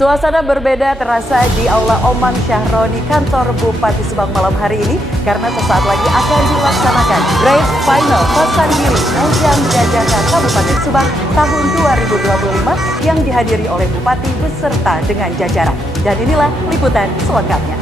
Suasana berbeda terasa di Aula Oman Syahroni kantor Bupati Subang malam hari ini karena sesaat lagi akan dilaksanakan Grand Final Pasangiri Mojang Jajaka Kabupaten Subang tahun 2025 yang dihadiri oleh Bupati beserta dengan jajaran. Dan inilah liputan selengkapnya.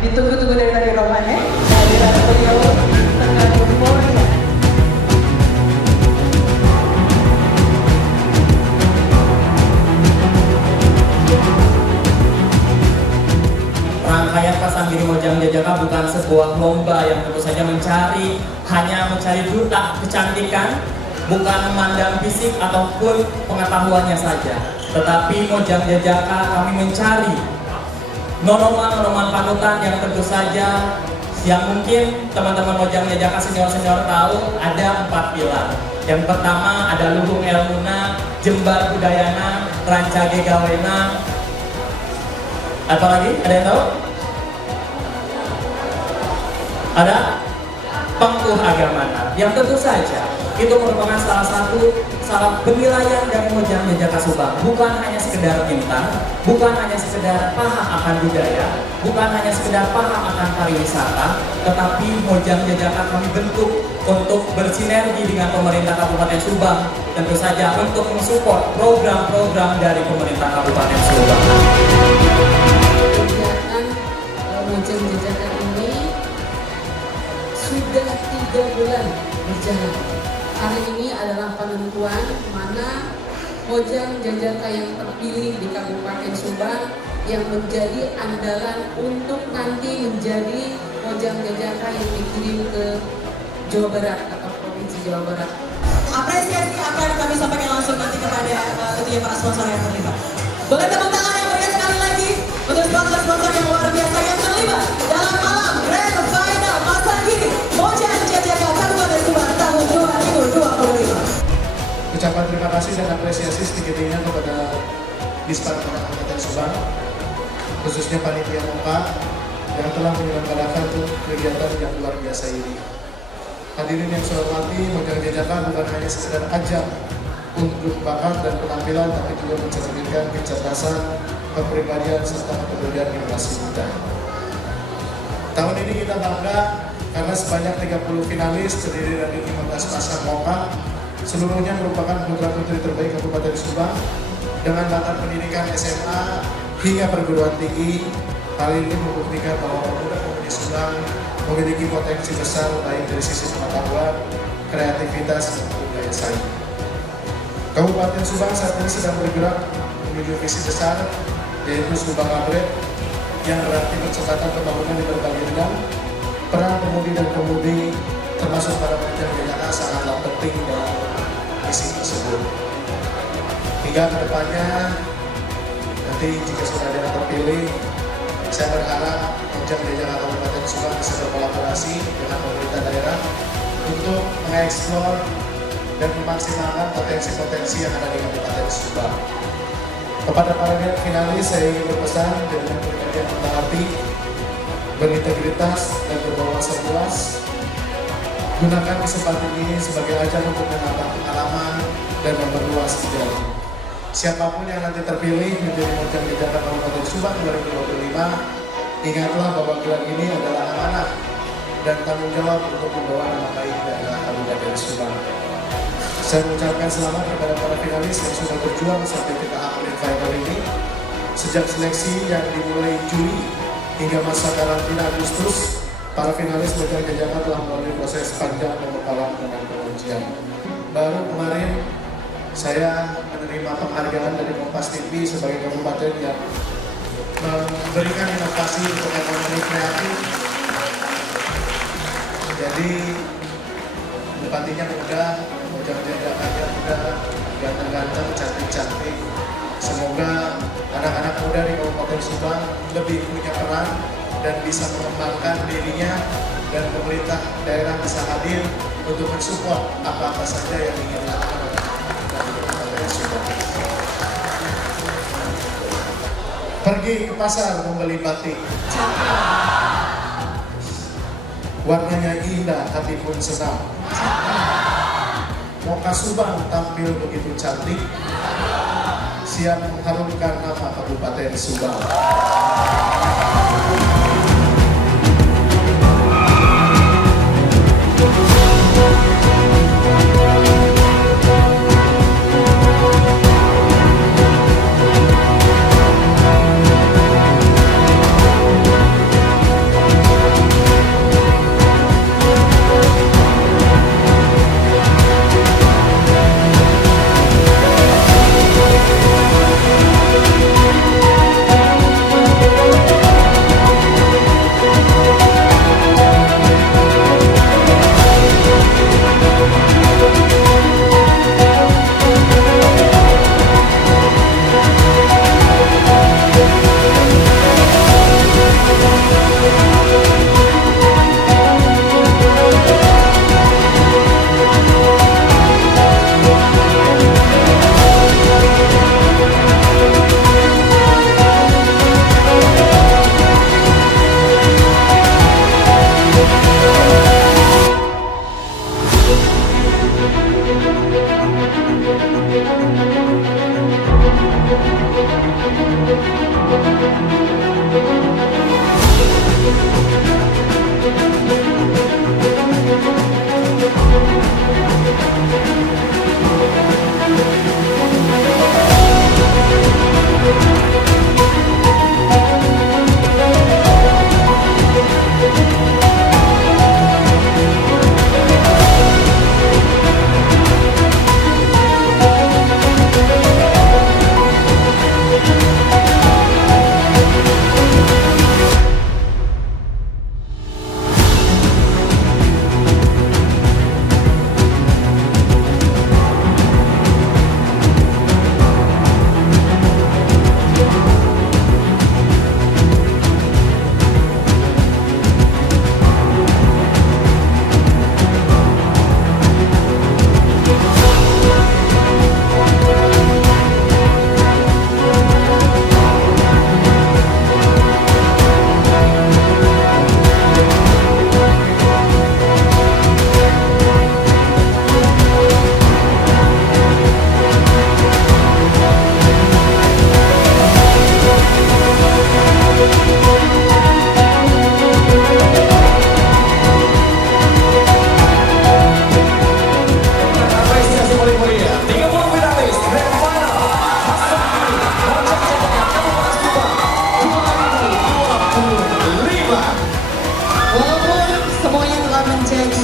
Ditunggu-tunggu dari tadi Roman ya. Kehadiran beliau tengah euforia. Rangkaian Pasangiri Mojang Jajaka bukan sebuah lomba yang tentu saja hanya mencari duta kecantikan, bukan memandang fisik ataupun pengetahuannya saja. Tetapi Mojang Jajaka kami mencari nonoman panutan yang tentu saja yang mungkin teman-teman Mojang Jajaka senior-senior tahu ada 4 pilar. Yang pertama ada Luhung Elmuna, Jembar Budayana, Rancage Gawena. Apa lagi? Ada yang tahu? Ada Pengkuh Agamana. Yang tentu saja itu merupakan salah penilaian dari Mojang Jajaka Subang. Bukan hanya sekedar pintar, bukan hanya sekedar paham akan budaya, bukan hanya sekedar paham akan pariwisata, tetapi Mojang Jajaka kami bentuk untuk bersinergi dengan pemerintah Kabupaten Subang, tentu saja untuk mensupport program-program dari pemerintah Kabupaten Subang. Kegiatan Mojang Jajaka ini sudah 3 bulan berjalan. Hari ini adalah penentuan mana Mojang Jajaka yang terpilih di Kabupaten Subang yang menjadi andalan untuk nanti menjadi Mojang Jajaka yang dikirim ke Jawa Barat atau Provinsi Jawa Barat. Apresiasi akan kami sampaikan langsung nanti kepada tentunya para sponsor yang terlibat. Boleh tepuk tangan yang meriah sekali lagi untuk sponsor-sponsor yang luar biasa yang terlibat dalam malam Grand Final Pasangiri Mojang Jajaka Kabupaten Subang tahun 2025. Ucapan terima kasih dan apresiasi setinggi-tingginya kepada Dispar Kabupaten Subang, khususnya panitia MOKA yang telah menyelenggarakan kegiatan yang luar biasa ini. Hadirin yang saya hormati, Mojang Jajaka bukan hanya sekedar ajang untuk bakat dan penampilan, tapi juga mencerminkan kecerdasan, kepribadian, serta kepedulian generasi muda. Tahun ini kita bangga karena sebanyak 30 finalis terdiri dari 15 pasang MOKA, seluruhnya merupakan putra-putri terbaik Kabupaten Subang dengan latar pendidikan SMA hingga perguruan tinggi. Hal ini membuktikan bahwa pemuda-pemudi Subang Subang memiliki potensi besar baik dari sisi pengetahuan, kreativitas, maupun daya saing. Kabupaten Subang saat ini sedang bergerak menuju visi besar, yaitu Subang Upgrade, yang berarti percepatan pembangunan di berbagai bidang. Peran pemudi dan pemudi termasuk para penunjang jalan sangatlah penting dalam misi tersebut. Hingga kedepannya, nanti jika sudah ada yang terpilih, saya berharap penunjang jalan Kabupaten Subang bisa berkolaborasi dengan pemerintah daerah untuk mengeksplor dan memaksimalkan potensi-potensi yang ada di Kabupaten Subang. Kepada para finalis, saya ingin berpesan dengan berbagai rendah hati, berintegritas, dan berwawasan luas. Gunakan kesempatan ini sebagai ajang untuk menambah pengalaman dan memperluas ide. Siapapun yang nanti terpilih menjadi Mojang Jakarta Kabupaten Subang 2025, ingatlah bahwa gelar ini adalah amanah dan tanggung jawab untuk membawa nama baik daerah Kabupaten Subang. Saya mengucapkan selamat kepada para finalis yang sudah berjuang sampai ke tahap final ini. Sejak seleksi yang dimulai Juli hingga masa karantina Agustus, para finalis Mojang Jakarta telah melalui proses panjang pembekalan dengan pengujian. Baru kemarin saya menerima penghargaan dari Kompas TV sebagai kabupaten yang memberikan inovasi untuk ekonomi kreatif. Jadi bupatinya muda, Mojang Jakarta muda, ganteng-ganteng, cantik-cantik. Semoga anak-anak muda di Kabupaten Subang lebih punya peran dan bisa mengembangkan dirinya, dan pemerintah daerah bisa hadir untuk mensupport apa-apa saja yang ingin dilakukan oleh Kabupaten Subang. Pergi ke pasar membeli batik, warnanya indah, hati pun senang. Moka Subang tampil begitu cantik, siap mengharumkan nama Kabupaten Subang.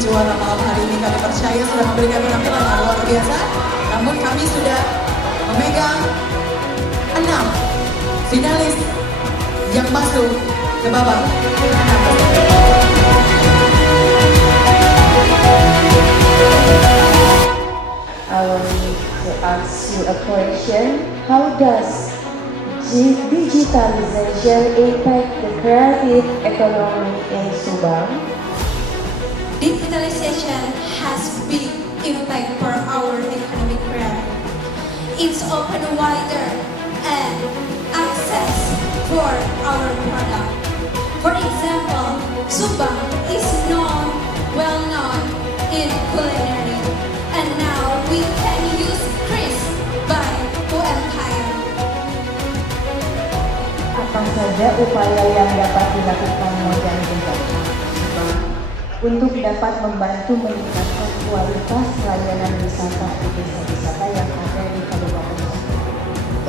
juara malam hari ini. Kami percaya sudah memberikan penampilan yang luar biasa. Namun kami sudah memegang 6 finalis yang masuk ke babak 16. I want to ask you a question. How does digitalization impact the creative economy in Subang? Digitalization has big impact for our economic growth. It's open wider and access for our product. For example, Subang is well known in culinary, and now we can use Kris by UMKM. Apa saja upaya yang dapat dilakukan Mojang Jajaka Subang untuk dapat membantu meningkatkan kualitas layanan wisata di desa wisata yang ada di Kabupaten Subang?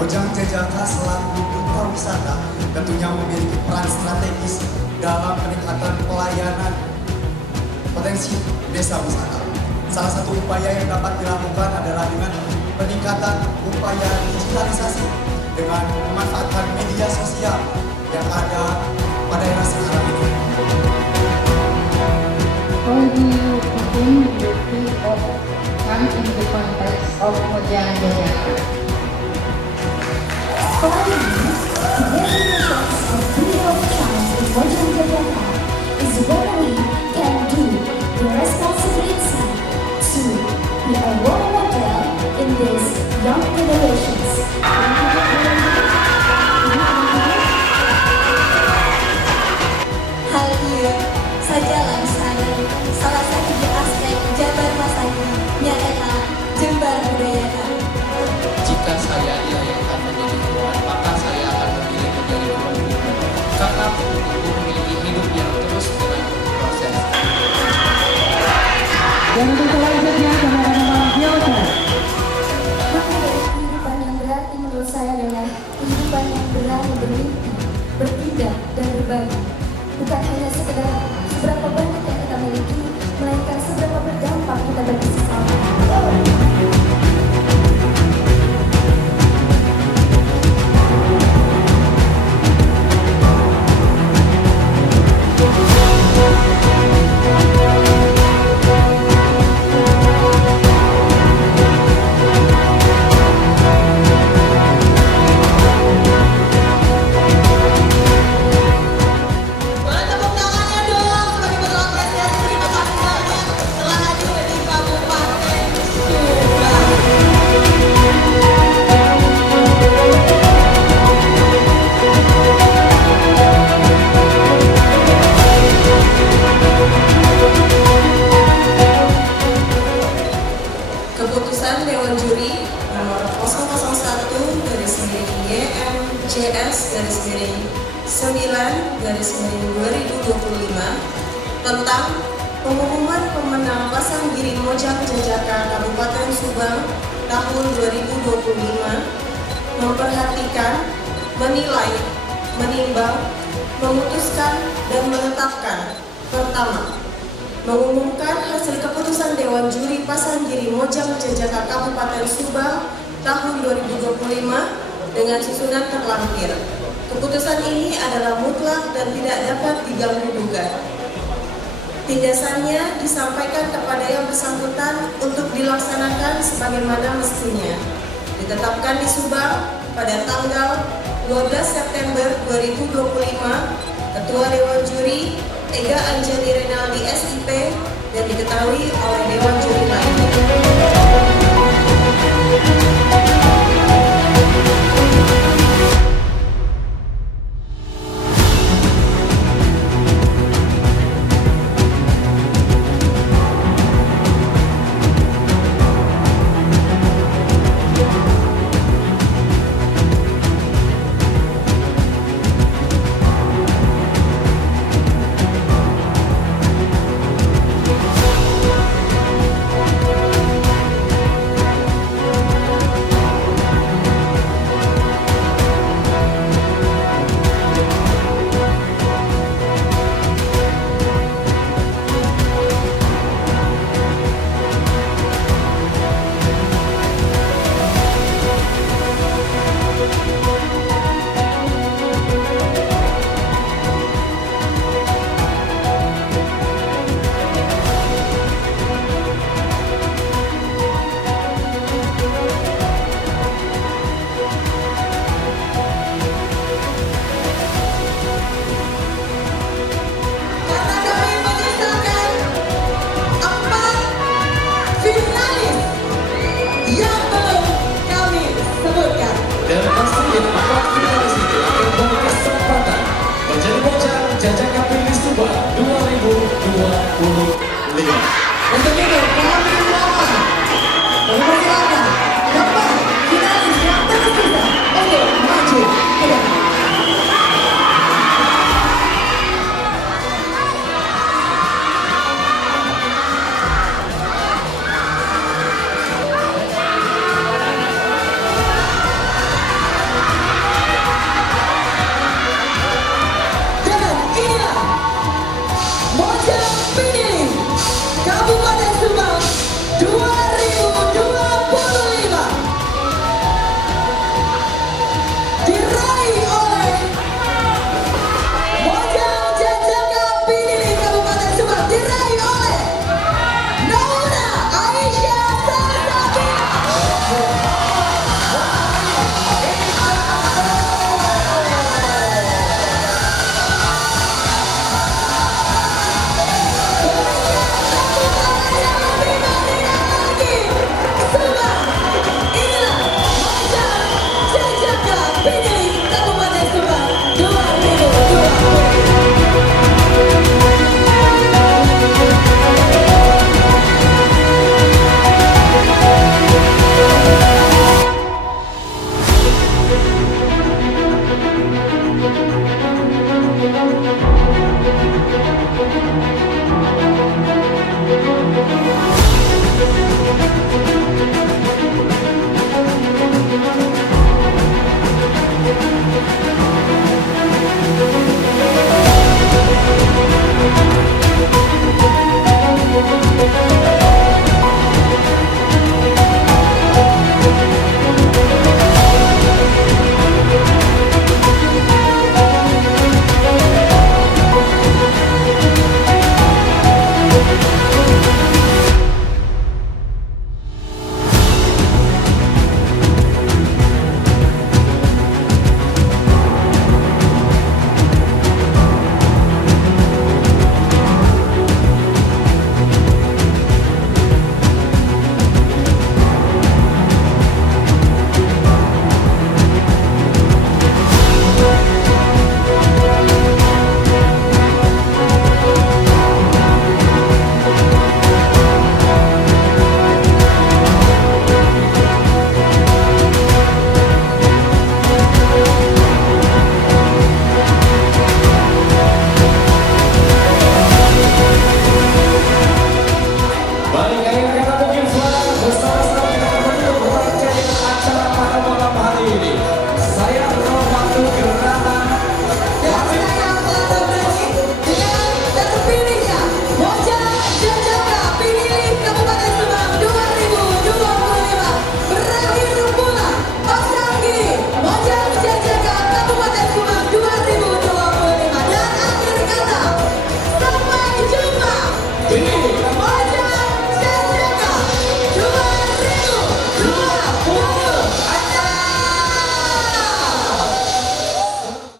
Mojang Jajaka selaku duta wisata tentunya memiliki peran strategis dalam peningkatan pelayanan potensi desa wisata. Salah satu upaya yang dapat dilakukan adalah dengan peningkatan upaya digitalisasi dengan memanfaatkan media sosial yang ada pada era sekarang ini. How do you think beauty of come in the context of Mojang Jajaka? Finally, together the process of freedom of choice in Mojang Jajaka is what we can do the responsibility to be a role model in these young generations. Hal ini saja langsana salah satu di aspek Jabar Masaki nyata Jembar Budayana. Jika saya dilayakkan menjadi tuan, maka saya akan memilih menjadi tuan guru. Karena untuk memiliki hidup yang terus dengan proses. Dan untuk selanjutnya, kameramen Yota. Maka dari kehidupan yang berarti menurut saya adalah kehidupan yang berani bermimpi, bertindak, dan berbagi. Bukan hanya sekedar seberapa banyak yang kita miliki, melainkan seberapa berdampak kita bagi sesama. Boleh tepuk tangannya dong sebagai bentuk apresiasi. Terima kasih banyak telah hadir di Kabupaten Subang. Keputusan Dewan Juri nomor 001-YMJS-9-2025 tentang pengumuman pemenang pasang giri Mojang Jajaka Kabupaten Subang tahun 2025 memperhatikan, menilai, menimbang, memutuskan, dan menetapkan. Pertama, mengumumkan hasil keputusan Dewan Juri Pasang Giri Mojang Jajaka Kabupaten Subang tahun 2025 dengan susunan terlampir. Keputusan ini adalah mutlak dan tidak dapat diganggu-gugat. Tindasannya disampaikan kepada yang bersangkutan untuk dilaksanakan sebagaimana mestinya. Ditetapkan di Subang pada tanggal 12 September 2025, Ketua Dewan Juri Ega Anjani Renaldi SIP dan diketahui oleh Dewan Juri lainnya.